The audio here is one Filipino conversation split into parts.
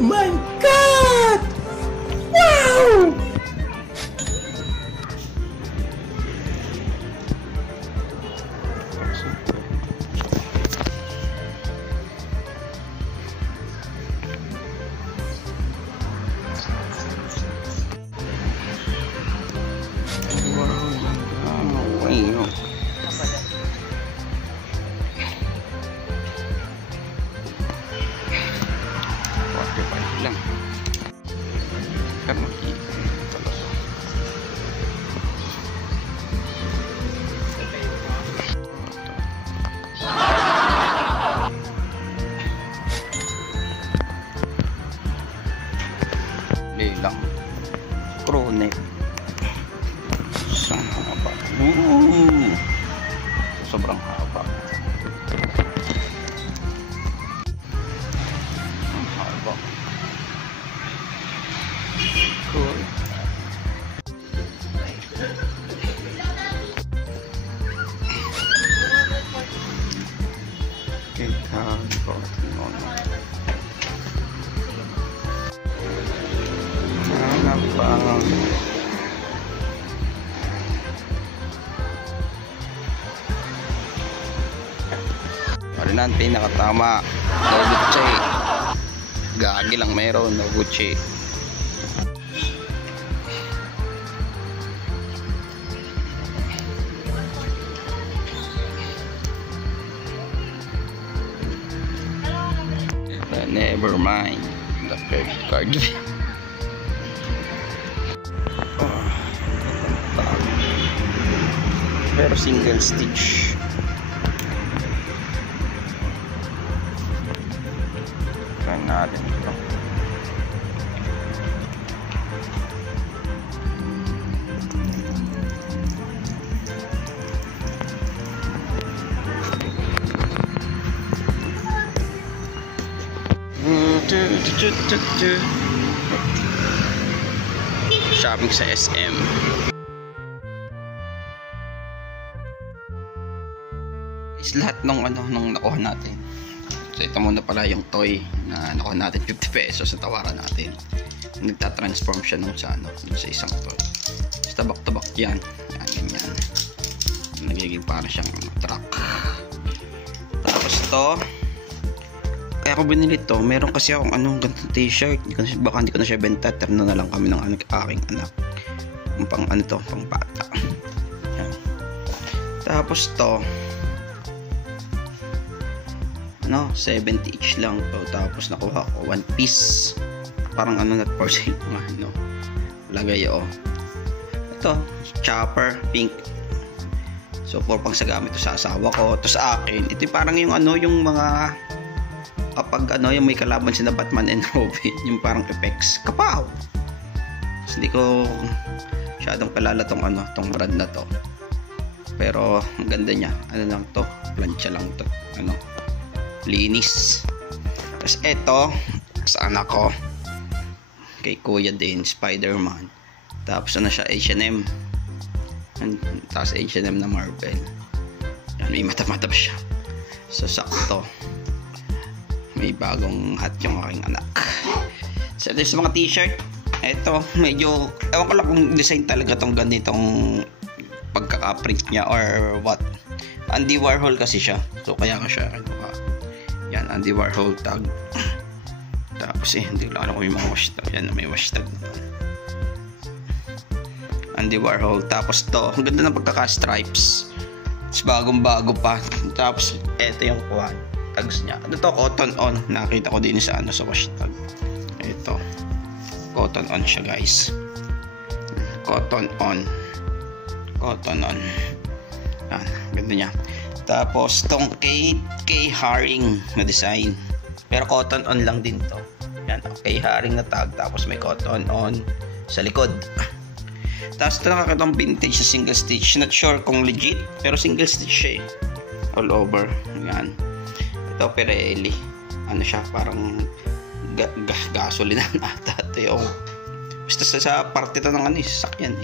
my God! Wow! lang kan makita talaga. Lilang kronet isang haba, sobrang haba. Cool. Kita noon. Napang Marinan pinakatama Noguchi. Gagi lang meron Noguchi. Never mind the credit card. Pero single stitch. Try natin ito. Shopping sa SM. Is lahat nung nakuha natin. So ito muna pala yung toy na nakuha natin, 50 pesos na tawaran natin. Nagta-transform siya nung sa isang toy. Basta back to back yan. Ganyan. Nagiging para siyang truck. Tapos to, kaya ako binili to, meron kasi akong ganitong t-shirt, baka hindi ko na siya benta, terno na lang kami ng aking anak, pang pang bata. Yan. Tapos to 70 each lang to. Tapos nakuha ko 1 piece, parang not for sale nga, lagay ito, chopper, pink. So for pang sa gamit to sa asawa ko, to sa akin, ito parang yung yung mga kapag yung may kalaban sina Batman and Robin, yung parang effects, kapaw. So, hindi ko masyadong kalala tong brand na to, pero ang ganda niya. Lang to, plancha lang to, linis. Tapos eto sa anak ko, kay kuya din, Spider-Man. Tapos siya, H&M, tapos H&M na Marvel. Yan, may mata-mata pa siya, so sakto. May bagong hat yung aking anak. So there's mga t-shirt. Ito medyo ewan ko lang kung design talaga tong ganitong pagkaka-print niya or what. Andy Warhol kasi siya, so kaya ka siya yan, Andy Warhol tag. Tapos hindi ko lang alam kung may mga wash tag. Yan, may wash tag Andy Warhol. Tapos to, ang ganda ng pagkaka-stripes. It's bagong bago pa. Tapos ito yung tags niya. To, cotton on. Nakita ko din sa sa wash tag. Ito, cotton on siya, guys. Cotton on. Yan, ganda niya. Tapos tong K Haring na design, pero cotton on lang din to. Yan, K Haring na tag, tapos may cotton on sa likod. Tapos ito, nakakitang vintage sa single stitch. Not sure kung legit, pero single stitch siya all over. Yan, ito Pirelli, siya, parang gasolina ata ito yung basta sa parte ito ng sasakyan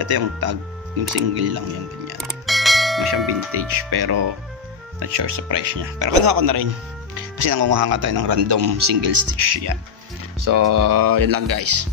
Ito yung tag, yung single lang yung ganyan. Siyang vintage, pero not sure sa price niya, pero kinuha ko na rin. Kasi nangunguha nga tayo ng random single stitch yan. So, yun lang guys.